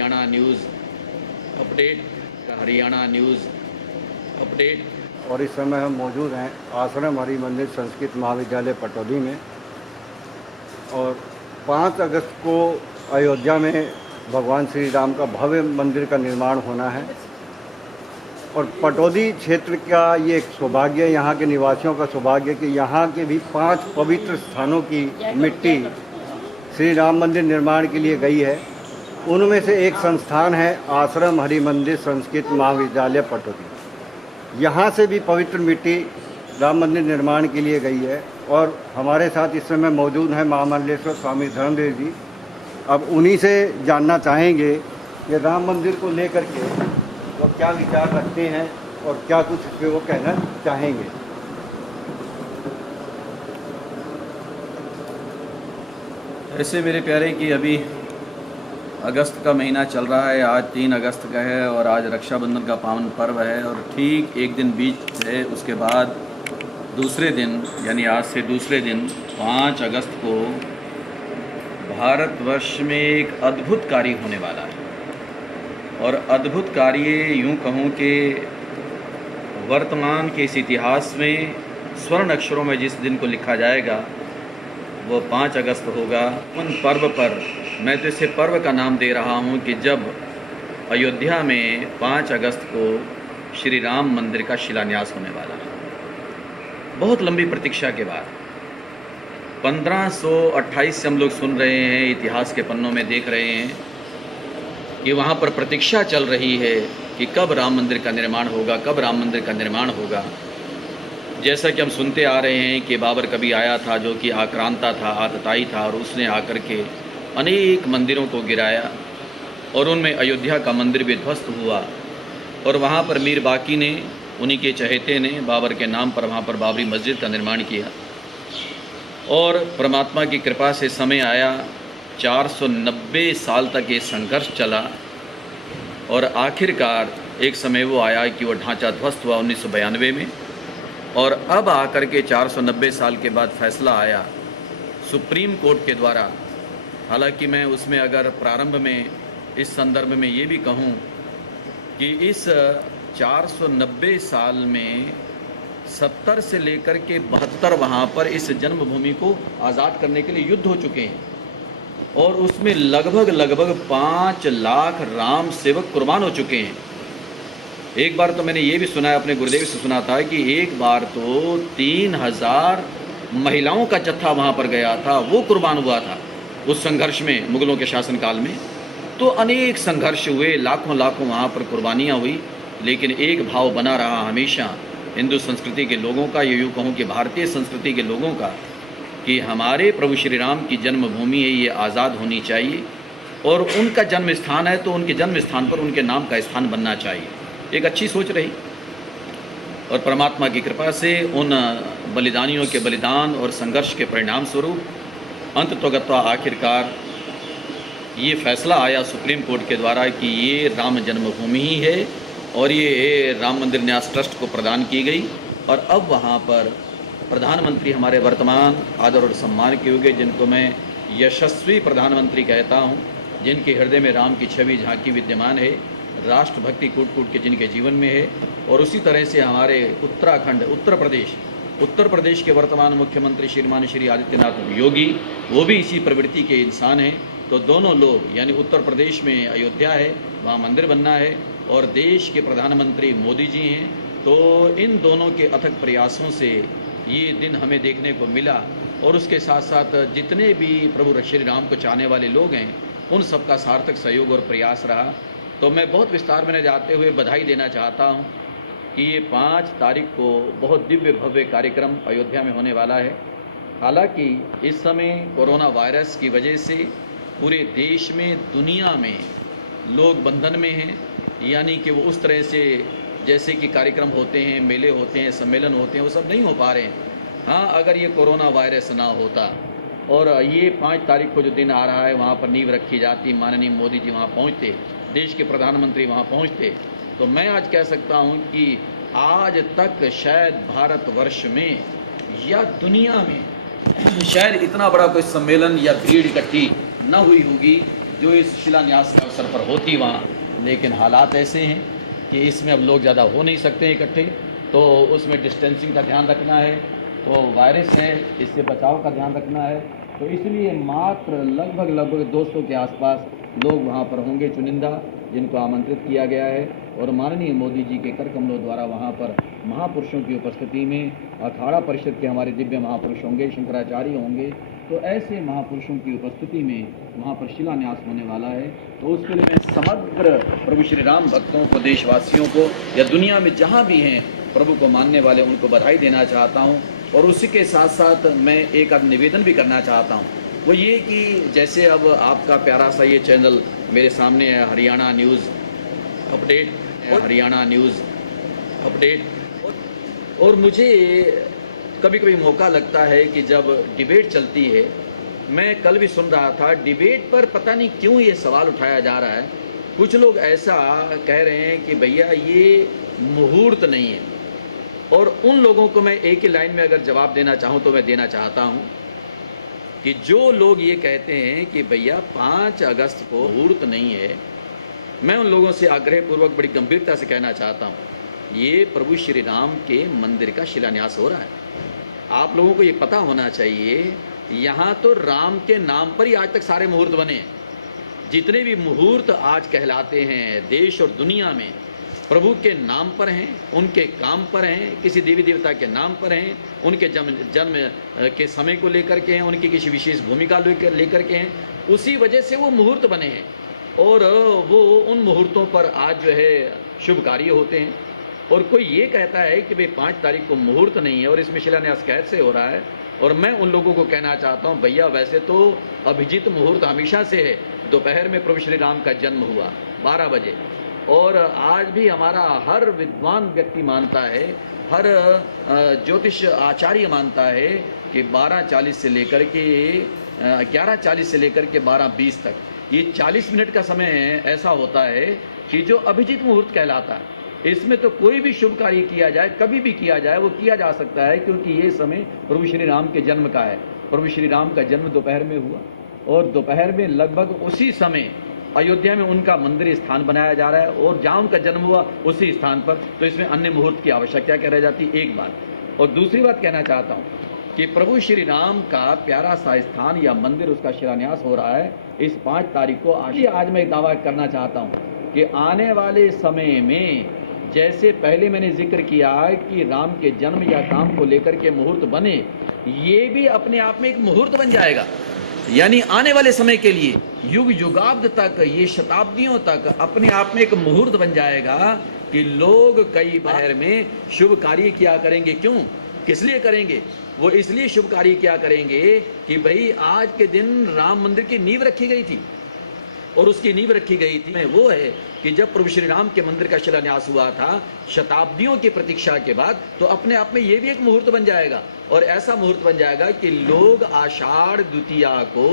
Haryana news update Haryana news update. और इस समय हम मौजूद हैं आश्रम हरि मंदिर संस्कृत महाविद्यालय पटौदी में। और 5 अगस्त को अयोध्या में भगवान श्री राम का भव्य मंदिर का निर्माण होना है। और पटौदी क्षेत्र का ये एक सौभाग्य, यहाँ के निवासियों का सौभाग्य कि यहाँ के भी 5 पवित्र स्थानों की मिट्टी श्री राम मंदिर निर्माण के लिए गई है। उनमें से एक संस्थान है आश्रम हरि मंदिर संस्कृत महाविद्यालय पटौदी। यहाँ से भी पवित्र मिट्टी राम मंदिर निर्माण के लिए गई है। और हमारे साथ इस समय मौजूद हैं महामंडलेश्वर स्वामी धर्मदेव जी। अब उन्हीं से जानना चाहेंगे कि राम मंदिर को लेकर के वो क्या विचार रखते हैं और क्या कुछ इस पर वो कहना चाहेंगे। ऐसे मेरे प्यारे कि अभी अगस्त का महीना चल रहा है, आज 3 अगस्त का है और आज रक्षाबंधन का पावन पर्व है। और ठीक एक दिन बीच है, उसके बाद दूसरे दिन यानी आज से दूसरे दिन 5 अगस्त को भारतवर्ष में एक अद्भुत कार्य होने वाला है। और अद्भुत कार्य यूँ कहूँ कि वर्तमान के इस इतिहास में स्वर्ण अक्षरों में जिस दिन को लिखा जाएगा वो 5 अगस्त होगा। उन पर्व पर मैं तो इसे पर्व का नाम दे रहा हूँ कि जब अयोध्या में 5 अगस्त को श्री राम मंदिर का शिलान्यास होने वाला है। बहुत लंबी प्रतीक्षा के बाद 1528 से हम लोग सुन रहे हैं, इतिहास के पन्नों में देख रहे हैं कि वहाँ पर प्रतीक्षा चल रही है कि कब राम मंदिर का निर्माण होगा, कब राम मंदिर का निर्माण होगा। जैसा कि हम सुनते आ रहे हैं कि बाबर कभी आया था जो कि आक्रांता था, आतताई था, और उसने आकर के अनेक मंदिरों को गिराया और उनमें अयोध्या का मंदिर भी ध्वस्त हुआ। और वहाँ पर मीर बाकी ने, उन्हीं के चहेते ने बाबर के नाम पर वहाँ पर बाबरी मस्जिद का निर्माण किया। और परमात्मा की कृपा से समय आया, 490 साल तक ये संघर्ष चला और आखिरकार एक समय वो आया कि वो ढांचा ध्वस्त हुआ 1992 में। और अब आकर के 490 साल के बाद फैसला आया सुप्रीम कोर्ट के द्वारा। हालांकि मैं उसमें अगर प्रारंभ में इस संदर्भ में ये भी कहूँ कि इस 490 साल में 70 से लेकर के 72 वहाँ पर इस जन्मभूमि को आज़ाद करने के लिए युद्ध हो चुके हैं। और उसमें लगभग 5 लाख राम सेवक कुर्बान हो चुके हैं। एक बार तो मैंने ये भी सुना है, अपने गुरुदेव से सुना था कि एक बार तो 3000 महिलाओं का जत्था वहाँ पर गया था, वो कुर्बान हुआ था उस संघर्ष में, मुगलों के शासनकाल में। तो अनेक संघर्ष हुए, लाखों वहाँ पर कुर्बानियाँ हुई, लेकिन एक भाव बना रहा हमेशा हिंदू संस्कृति के लोगों का, ये यूँ कहूँ कि भारतीय संस्कृति के लोगों का, कि हमारे प्रभु श्री राम की जन्मभूमि है, ये आज़ाद होनी चाहिए और उनका जन्म स्थान है तो उनके जन्म स्थान पर उनके नाम का स्थान बनना चाहिए। एक अच्छी सोच रही। और परमात्मा की कृपा से उन बलिदानियों के बलिदान और संघर्ष के परिणाम स्वरूप अंततोगत्वा आखिरकार ये फैसला आया सुप्रीम कोर्ट के द्वारा कि ये राम जन्मभूमि ही है और ये राम मंदिर न्यास ट्रस्ट को प्रदान की गई। और अब वहाँ पर प्रधानमंत्री हमारे वर्तमान आदर और सम्मान के योग्य, जिनको मैं यशस्वी प्रधानमंत्री कहता हूँ, जिनके हृदय में राम की छवि झांकी विद्यमान है, राष्ट्रभक्ति कूट कूट के जिनके जीवन में है। और उसी तरह से हमारे उत्तराखंड, उत्तर प्रदेश के वर्तमान मुख्यमंत्री श्रीमान श्री आदित्यनाथ योगी, वो भी इसी प्रवृत्ति के इंसान हैं। तो दोनों लोग, यानी उत्तर प्रदेश में अयोध्या है, वहाँ मंदिर बनना है, और देश के प्रधानमंत्री मोदी जी हैं। तो इन दोनों के अथक प्रयासों से ये दिन हमें देखने को मिला। और उसके साथ साथ जितने भी प्रभु श्री राम को चाहने वाले लोग हैं, उन सबका सार्थक सहयोग और प्रयास रहा। तो मैं बहुत विस्तार में जाते हुए बधाई देना चाहता हूँ कि ये 5 तारीख को बहुत दिव्य भव्य कार्यक्रम अयोध्या में होने वाला है। हालांकि इस समय कोरोना वायरस की वजह से पूरे देश में, दुनिया में लोग बंधन में हैं, यानी कि वो उस तरह से जैसे कि कार्यक्रम होते हैं, मेले होते हैं, सम्मेलन होते हैं, वो सब नहीं हो पा रहे हैं। हाँ, अगर ये कोरोना वायरस ना होता और ये 5 तारीख को जो दिन आ रहा है वहाँ पर नींव रखी जाती, माननीय मोदी जी वहाँ पहुँचते, देश के प्रधानमंत्री वहाँ पहुँचते, तो मैं आज कह सकता हूँ कि आज तक शायद भारतवर्ष में या दुनिया में शायद इतना बड़ा कोई सम्मेलन या भीड़ इकट्ठी न हुई होगी जो इस शिलान्यास के अवसर पर होती वहाँ, लेकिन हालात ऐसे हैं कि इसमें अब लोग ज़्यादा हो नहीं सकते इकट्ठे, तो उसमें डिस्टेंसिंग का ध्यान रखना है, तो वायरस है इससे बचाव का ध्यान रखना है, तो इसलिए मात्र लगभग 200 के आसपास लोग वहाँ पर होंगे चुनिंदा, जिनको आमंत्रित किया गया है। और माननीय मोदी जी के कर कमलों द्वारा वहाँ पर महापुरुषों की उपस्थिति में अखाड़ा परिषद के हमारे दिव्य महापुरुष होंगे, शंकराचार्य होंगे, तो ऐसे महापुरुषों की उपस्थिति में वहाँ पर शिलान्यास होने वाला है। तो उसके लिए मैं समग्र प्रभु श्री राम भक्तों को, देशवासियों को या दुनिया में जहाँ भी हैं प्रभु को मानने वाले, उनको बधाई देना चाहता हूँ। और उसी के साथ साथ मैं एक आध निवेदन भी करना चाहता हूँ, वो ये कि जैसे अब आपका प्यारा सा ये चैनल मेरे सामने है, Haryana news update, Haryana news update, और मुझे कभी कभी मौका लगता है कि जब डिबेट चलती है, मैं कल भी सुन रहा था डिबेट पर पता नहीं क्यों ये सवाल उठाया जा रहा है, कुछ लोग ऐसा कह रहे हैं कि भैया ये मुहूर्त नहीं है। और उन लोगों को मैं एक ही लाइन में अगर जवाब देना चाहूँ तो मैं देना चाहता हूँ कि जो लोग ये कहते हैं कि भैया 5 अगस्त को मुहूर्त नहीं है, मैं उन लोगों से आग्रहपूर्वक बड़ी गंभीरता से कहना चाहता हूँ, ये प्रभु श्री राम के मंदिर का शिलान्यास हो रहा है। आप लोगों को ये पता होना चाहिए, यहाँ तो राम के नाम पर ही आज तक सारे मुहूर्त बने हैं। जितने भी मुहूर्त आज कहलाते हैं देश और दुनिया में, प्रभु के नाम पर हैं, उनके काम पर हैं, किसी देवी देवता के नाम पर हैं, उनके जन्म के समय को लेकर के हैं, उनकी किसी विशेष भूमिका लेकर के हैं, उसी वजह से वो मुहूर्त बने हैं। और वो उन मुहूर्तों पर आज जो है शुभ कार्य होते हैं। और कोई ये कहता है कि भाई 5 तारीख को मुहूर्त नहीं है और इसमें शिलान्यास कैसे हो रहा है, और मैं उन लोगों को कहना चाहता हूँ, भैया वैसे तो अभिजीत मुहूर्त हमेशा से है, दोपहर में प्रभु श्री राम का जन्म हुआ 12 बजे, और आज भी हमारा हर विद्वान व्यक्ति मानता है, हर ज्योतिष आचार्य मानता है कि 12:40 से लेकर के 11:40 से लेकर के 12:20 तक ये 40 मिनट का समय ऐसा होता है कि जो अभिजीत मुहूर्त कहलाता है। इसमें तो कोई भी शुभ कार्य किया जाए, कभी भी किया जाए, वो किया जा सकता है, क्योंकि ये समय प्रभु श्री राम के जन्म का है। प्रभु श्री राम का जन्म दोपहर में हुआ, और दोपहर में लगभग उसी समय अयोध्या में उनका मंदिर स्थान बनाया जा रहा है, और जहाँ उनका जन्म हुआ उसी स्थान पर, तो इसमें अन्य मुहूर्त की आवश्यकता क्या रह जाती, एक बात। और दूसरी बात कहना चाहता हूँ कि प्रभु श्री राम का प्यारा सा स्थान या मंदिर, उसका शिलान्यास हो रहा है इस 5 तारीख को। आज मैं एक दावा करना चाहता हूँ कि आने वाले समय में, जैसे पहले मैंने जिक्र किया कि राम के जन्म या काम को लेकर के मुहूर्त बने, ये भी अपने आप में एक मुहूर्त बन जाएगा। यानी आने वाले समय के लिए युग युगाब्द तक, ये शताब्दियों तक अपने आप में एक मुहूर्त बन जाएगा कि लोग कई बार में शुभ कार्य किया करेंगे। क्यों, किस लिए करेंगे? वो इसलिए शुभ कार्य किया करेंगे कि भाई आज के दिन राम मंदिर की नींव रखी गई थी, और उसकी नींव रखी गई थी वो है कि जब प्रभु श्री राम के मंदिर का शिलान्यास हुआ था शताब्दियों की प्रतीक्षा के बाद, तो अपने आप में ये भी एक मुहूर्त बन जाएगा। और ऐसा मुहूर्त बन जाएगा कि लोग आषाढ़ द्वितीया को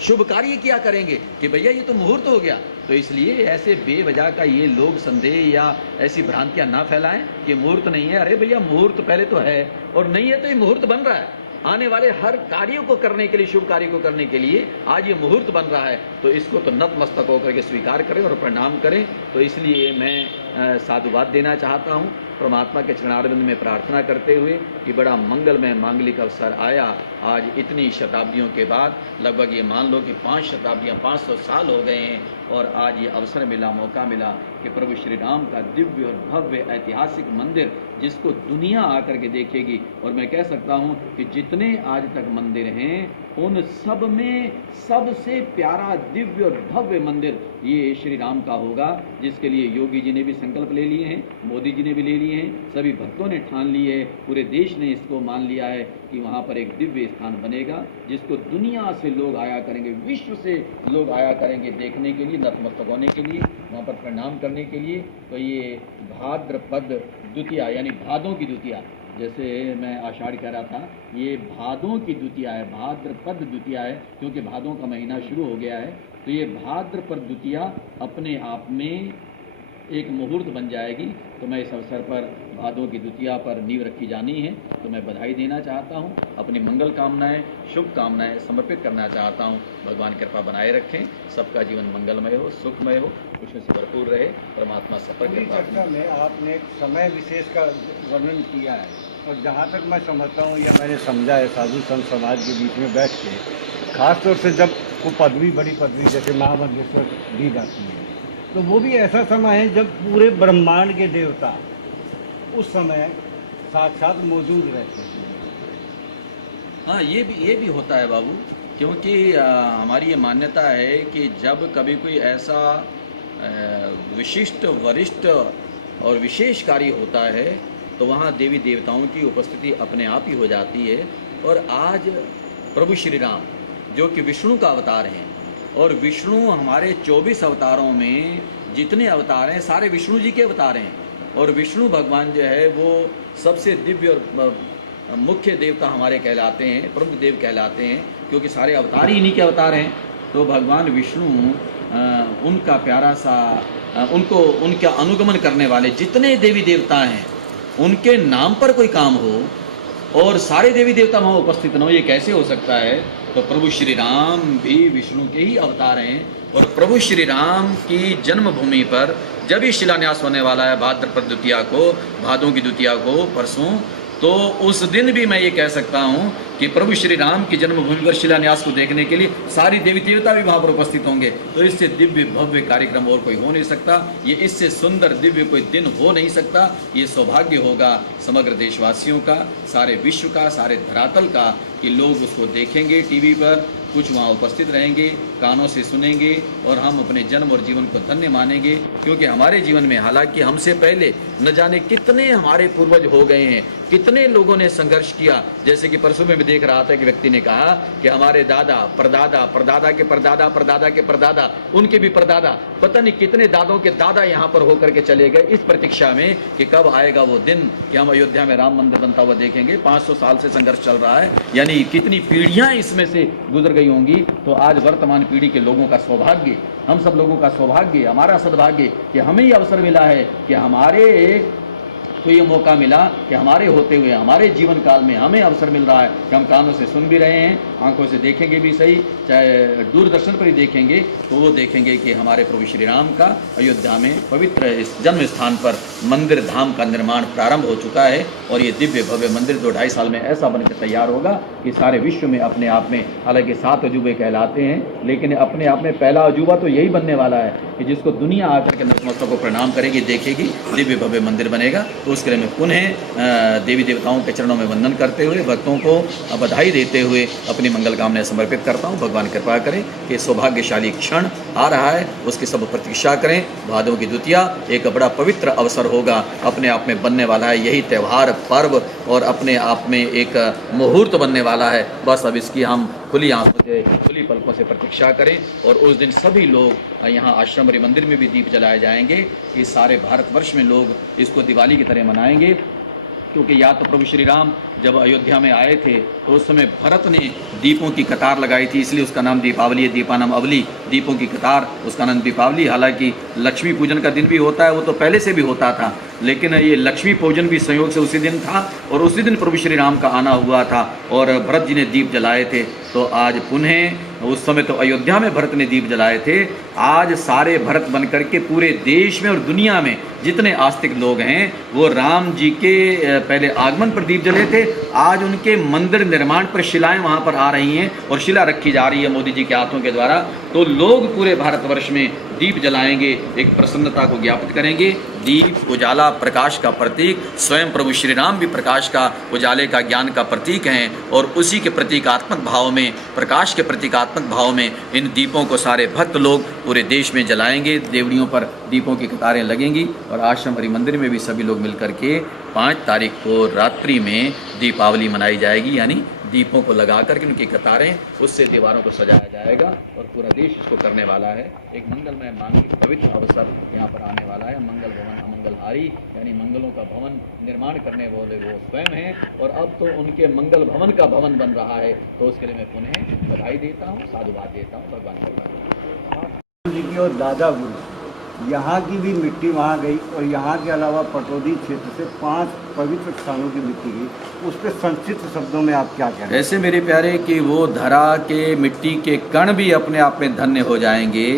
शुभ कार्य किया करेंगे कि भैया ये तो मुहूर्त हो गया। तो इसलिए ऐसे बेवजह का ये लोग संदेह या ऐसी भ्रांतियां ना फैलाएं कि मुहूर्त नहीं है। अरे भैया मुहूर्त पहले तो है, और नहीं है तो ये मुहूर्त बन रहा है। आने वाले हर कार्यों को करने के लिए, शुभ कार्य को करने के लिए आज ये मुहूर्त बन रहा है, तो इसको तो नतमस्तक होकर के स्वीकार करें और प्रणाम करें। तो इसलिए मैं साधुवाद देना चाहता हूँ, परमात्मा के चरणारविंद में प्रार्थना करते हुए कि बड़ा मंगलमय मांगलिक अवसर आया आज इतनी शताब्दियों के बाद। लगभग ये मान लो कि 5 शताब्दियाँ, 500 साल हो गए हैं, और आज ये अवसर मिला, मौका मिला कि प्रभु श्री राम का दिव्य और भव्य ऐतिहासिक मंदिर, जिसको दुनिया आकर के देखेगी। और मैं कह सकता हूँ कि जितने आज तक मंदिर हैं उन सब में सबसे प्यारा दिव्य और भव्य मंदिर ये श्री राम का होगा, जिसके लिए योगी जी ने भी संकल्प ले लिए हैं, मोदी जी ने भी ले लिए हैं, सभी भक्तों ने ठान ली है, पूरे देश ने इसको मान लिया है कि वहाँ पर एक दिव्य स्थान बनेगा, जिसको दुनिया से लोग आया करेंगे, विश्व से लोग आया करेंगे देखने के लिए, नतमस्तक होने के लिए, वहाँ पर प्रणाम करने के लिए। तो ये भाद्रपद द्वितीया यानी भादों की द्वितीया, जैसे मैं आषाढ़ कह रहा था, ये भादों की द्वितीया है, भाद्रपद द्वितीया है, क्योंकि भादों का महीना शुरू हो गया है। तो ये भाद्रपद द्वितीया अपने आप में एक मुहूर्त बन जाएगी। तो मैं इस अवसर पर भादों की द्वितीया पर नींव रखी जानी है, तो मैं बधाई देना चाहता हूँ, अपनी मंगल कामनाएं, शुभकामनाएं समर्पित करना चाहता हूँ। भगवान कृपा बनाए रखें, सबका जीवन मंगलमय हो, सुखमय हो, खुशियों से भरपूर रहे। परमात्मा सबका पूरी कृपा चर्चा में आपने एक समय विशेष का वर्णन किया है, और जहाँ तक मैं समझता हूँ या मैंने समझा है, साधु संत समाज के बीच में बैठ के, खासतौर से जब वो पदवी, बड़ी पदवी जैसे महामंडलेश्वर दी जाती है, तो वो भी ऐसा समय है जब पूरे ब्रह्मांड के देवता उस समय साक्षात मौजूद रहते हैं। हाँ, ये भी होता है बाबू, क्योंकि हमारी ये मान्यता है कि जब कभी कोई ऐसा विशिष्ट, वरिष्ठ और विशेष कार्य होता है, तो वहाँ देवी देवताओं की उपस्थिति अपने आप ही हो जाती है। और आज प्रभु श्री राम, जो कि विष्णु का अवतार हैं, और विष्णु हमारे 24 अवतारों में जितने अवतार हैं सारे विष्णु जी के अवतार हैं। और विष्णु भगवान जो है वो सबसे दिव्य और मुख्य देवता हमारे कहलाते हैं, प्रमुख देव कहलाते हैं, क्योंकि सारे अवतार ही इन्हीं के अवतार हैं। तो भगवान विष्णु उनका प्यारा सा, उनका अनुगमन करने वाले जितने देवी देवता हैं, उनके नाम पर कोई काम हो और सारे देवी देवता वहाँ उपस्थित न हो, ये कैसे हो सकता है? तो प्रभु श्री राम भी विष्णु के ही अवतार हैं। और प्रभु श्री राम की जन्मभूमि पर जब ही शिलान्यास होने वाला है भाद्रपद द्वितीया को, भादों की द्वितीया को, परसों, तो उस दिन भी मैं ये कह सकता हूँ कि प्रभु श्री राम की जन्मभूमि पर शिलान्यास को देखने के लिए सारी देवी देवता भी वहाँ पर उपस्थित होंगे। तो इससे दिव्य भव्य कार्यक्रम और कोई हो नहीं सकता, ये इससे सुंदर दिव्य कोई दिन हो नहीं सकता। ये सौभाग्य होगा समग्र देशवासियों का, सारे विश्व का, सारे धरातल का, कि लोग उसको देखेंगे टीवी पर, कुछ वहाँ उपस्थित रहेंगे, कानों से सुनेंगे, और हम अपने जन्म और जीवन को धन्य मानेंगे। क्योंकि हमारे जीवन में हालांकि हमसे पहले न जाने कितने हमारे पूर्वज हो गए हैं, कितने लोगों ने संघर्ष किया। जैसे कि परसों में भी देख रहा था कि व्यक्ति ने कहा कि हमारे दादा, परदादा, परदादा के परदादा, परदादा के परदादा, उनके भी परदादा, पता नहीं कितने दादों के दादा यहाँ पर होकर के चले गए, इस प्रतीक्षा में कि कब आएगा वो दिन कि हम अयोध्या में राम मंदिर बनता हुआ देखेंगे। 500 साल से संघर्ष चल रहा है, यानी कितनी पीढ़ियां इसमें से गुजर गई होंगी। तो आज वर्तमान पीढ़ी के लोगों का सौभाग्य, हम सब लोगों का सौभाग्य, हमारा सद्भाग्य कि हमें ये अवसर मिला है कि हमारे तो ये मौका मिला कि हमारे होते हुए, हमारे जीवन काल में हमें अवसर मिल रहा है कि हम कानों से सुन भी रहे हैं, आंखों से देखेंगे भी सही, चाहे दूरदर्शन पर ही देखेंगे तो वो देखेंगे कि हमारे प्रभु श्री राम का अयोध्या में पवित्र इस जन्म स्थान पर मंदिर धाम का निर्माण प्रारंभ हो चुका है। और ये दिव्य भव्य मंदिर 2-2.5 साल में ऐसा बनकर तैयार होगा कि सारे विश्व में अपने आप में, हालांकि 7 अजूबे कहलाते हैं, लेकिन अपने आप में पहला अजूबा तो यही बनने वाला है कि जिसको दुनिया आकर के नतमस्तक को प्रणाम करेगी, देखेगी, दिव्य भव्य मंदिर बनेगा। तो उसके लिए मैं पुनः देवी देवताओं के चरणों में वंदन करते हुए, भक्तों को बधाई देते हुए अपनी मंगल कामनाएं समर्पित करता हूँ। भगवान कृपा करें कि सौभाग्यशाली क्षण आ रहा है, उसकी सब प्रतीक्षा करें। भादों की द्वितीया एक बड़ा पवित्र अवसर होगा, अपने आप में बनने वाला है यही त्यौहार, पर्व, और अपने आप में एक मुहूर्त बनने वाला है। बस अब इसकी हम खुली आंखों से, खुली पलकों से प्रतीक्षा करें। और उस दिन सभी लोग यहाँ आश्रम और मंदिर में भी दीप जलाए जाएंगे। इस सारे भारतवर्ष में लोग इसको दिवाली की तरह मनाएंगे, क्योंकि या तो प्रभु श्री राम जब अयोध्या में आए थे तो उस समय भरत ने दीपों की कतार लगाई थी, इसलिए उसका नाम दीपावली है, दीपानाम अवली, दीपों की कतार, उसका नाम दीपावली। हालांकि लक्ष्मी पूजन का दिन भी होता है, वो तो पहले से भी होता था, लेकिन ये लक्ष्मी पूजन भी संयोग से उसी दिन था, और उसी दिन प्रभु श्री राम का आना हुआ था और भरत जी ने दीप जलाए थे। तो आज पुनः, उस समय तो अयोध्या में भरत ने दीप जलाए थे, आज सारे भरत बन करके पूरे देश में और दुनिया में जितने आस्तिक लोग हैं वो राम जी के पहले आगमन पर दीप जले थे, आज उनके मंदिर निर्माण पर शिलाएं वहाँ पर आ रही हैं और शिला रखी जा रही है मोदी जी के हाथों के द्वारा। तो लोग पूरे भारतवर्ष में दीप जलाएंगे, एक प्रसन्नता को ज्ञापित करेंगे। दीप उजाला, प्रकाश का प्रतीक, स्वयं प्रभु श्री राम भी प्रकाश का, उजाले का, ज्ञान का प्रतीक हैं, और उसी के प्रतीकात्मक भाव में, प्रकाश के प्रतीकात्मक भाव में इन दीपों को सारे भक्त लोग पूरे देश में जलाएंगे। देवड़ियों पर दीपों की कतारें लगेंगी, और आश्रम हरि मंदिर में भी सभी लोग मिलकर के 5 तारीख को रात्रि में दीपावली मनाई जाएगी, यानी दीपों को लगा करके उनकी कतारें, उससे दीवारों को सजाया जाएगा, और पूरा देश इसको करने वाला है। एक मंगलमय मांगलिक पवित्र अवसर यहाँ पर आने वाला है। मंगल भवन अमंगलहारी, यानी मंगलों का भवन निर्माण करने वाले वो स्वयं हैं, और अब तो उनके मंगल भवन का भवन बन रहा है। तो उसके लिए मैं पुनः बधाई देता हूँ, साधुवाद देता हूँ। भगवान जी की और दादा गुरु यहाँ की भी मिट्टी वहाँ गई और यहाँ के अलावा पटौदी क्षेत्र से 5 पवित्र स्थानों की मिट्टी गई। उस पर संक्षिप्त शब्दों में आप क्या कह रहे हैं? ऐसे मेरे प्यारे कि वो धरा के मिट्टी के कण भी अपने आप में धन्य हो जाएंगे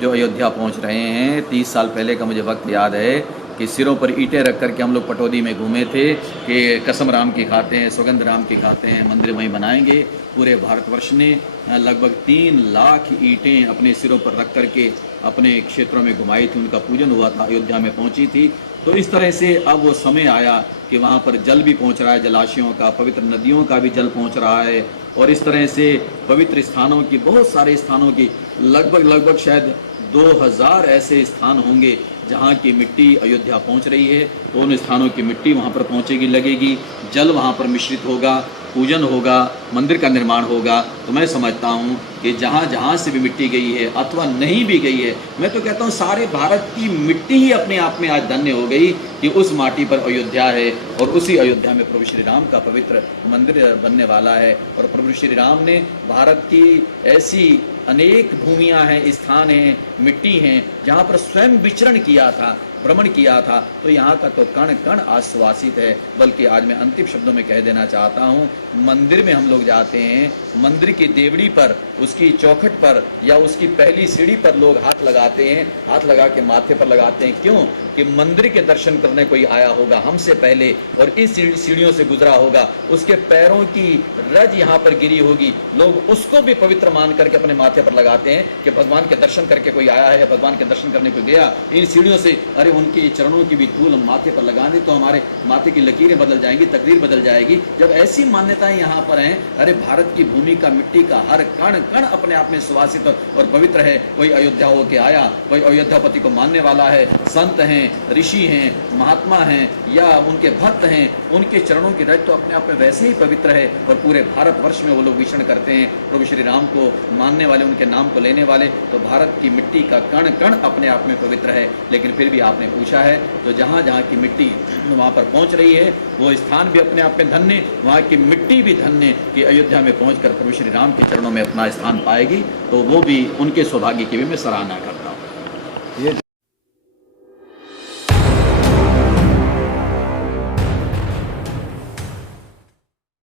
जो अयोध्या पहुंच रहे हैं। 30 साल पहले का मुझे वक्त याद है कि सिरों पर ईंटें रख कर के हम लोग पटौदी में घूमे थे कि कसम राम की खाते हैं, सौगंध राम की खाते हैं, मंदिर वहीं बनाएंगे। पूरे भारतवर्ष ने लगभग 3 लाख ईंटें अपने सिरों पर रख करके अपने क्षेत्रों में घुमाई थी, उनका पूजन हुआ था, अयोध्या में पहुंची थी। तो इस तरह से अब वो समय आया कि वहाँ पर जल भी पहुँच रहा है, जलाशयों का, पवित्र नदियों का भी जल पहुँच रहा है। और इस तरह से पवित्र स्थानों की, बहुत सारे स्थानों की, लगभग शायद 2000 ऐसे स्थान होंगे जहाँ की मिट्टी अयोध्या पहुँच रही है। तो उन स्थानों की मिट्टी वहाँ पर पहुँचेगी, लगेगी, जल वहाँ पर मिश्रित होगा, पूजन होगा, मंदिर का निर्माण होगा। तो मैं समझता हूँ कि जहाँ जहाँ से भी मिट्टी गई है अथवा नहीं भी गई है, मैं तो कहता हूँ सारे भारत की मिट्टी ही अपने आप में आज धन्य हो गई कि उस माटी पर अयोध्या है और उसी अयोध्या में प्रभु श्री राम का पवित्र मंदिर बनने वाला है। और प्रभु श्री राम ने भारत की ऐसी अनेक भूमियाँ हैं, स्थान हैं, मिट्टी हैं जहाँ पर स्वयं विचरण किया था, भ्रमण किया था। तो यहाँ का तो कण कण आश्वासित है। बल्कि आज मैं अंतिम शब्दों में कह देना चाहता हूँ, मंदिर में हम लोग जाते हैं, मंदिर की देवड़ी पर, उसकी चौखट पर या उसकी पहली सीढ़ी पर लोग हाथ लगाते हैं, हाथ लगा के माथे पर लगाते हैं। क्यों? कि मंदिर के दर्शन करने कोई आया होगा हमसे पहले और इस सीढ़ियों से गुजरा होगा, उसके पैरों की रज यहाँ पर गिरी होगी, लोग उसको भी पवित्र मान करके अपने माथे पर लगाते हैं कि भगवान के दर्शन करके कोई आया है या भगवान के दर्शन करने को गया इन सीढ़ियों से, अरे उनके चरणों की भी धूल हम माथे पर लगाने तो हमारे माथे की लकीरें बदल जाएंगी, तकदीर बदल जाएगी। जब ऐसी मान्यताएं यहाँ पर हैं, अरे भारत की भूमि का, मिट्टी का हर कण कण अपने आप में सुवासित और पवित्र है। कोई अयोध्या होके आया, कोई अयोध्यापति को मानने वाला है, संत हैं, ऋषि हैं, महात्मा हैं या उनके भक्त हैं, उनके चरणों की रज तो अपने आप में वैसे ही पवित्र है। और पूरे भारतवर्ष में वो लोग विचरण करते हैं प्रभु श्री राम को मानने वाले, उनके नाम को लेने वाले। तो भारत की मिट्टी का कण कण अपने आप में पवित्र है। लेकिन फिर भी आपने पूछा है तो जहाँ जहाँ की मिट्टी वहाँ पर पहुँच रही है, वो स्थान भी अपने आप में धन्य, वहाँ की मिट्टी भी धन्य कि अयोध्या में पहुँच कर प्रभु श्री राम के चरणों में अपना स्थान पाएगी। तो वो भी उनके सौभाग्य की भी मैं सराहना करता हूँ।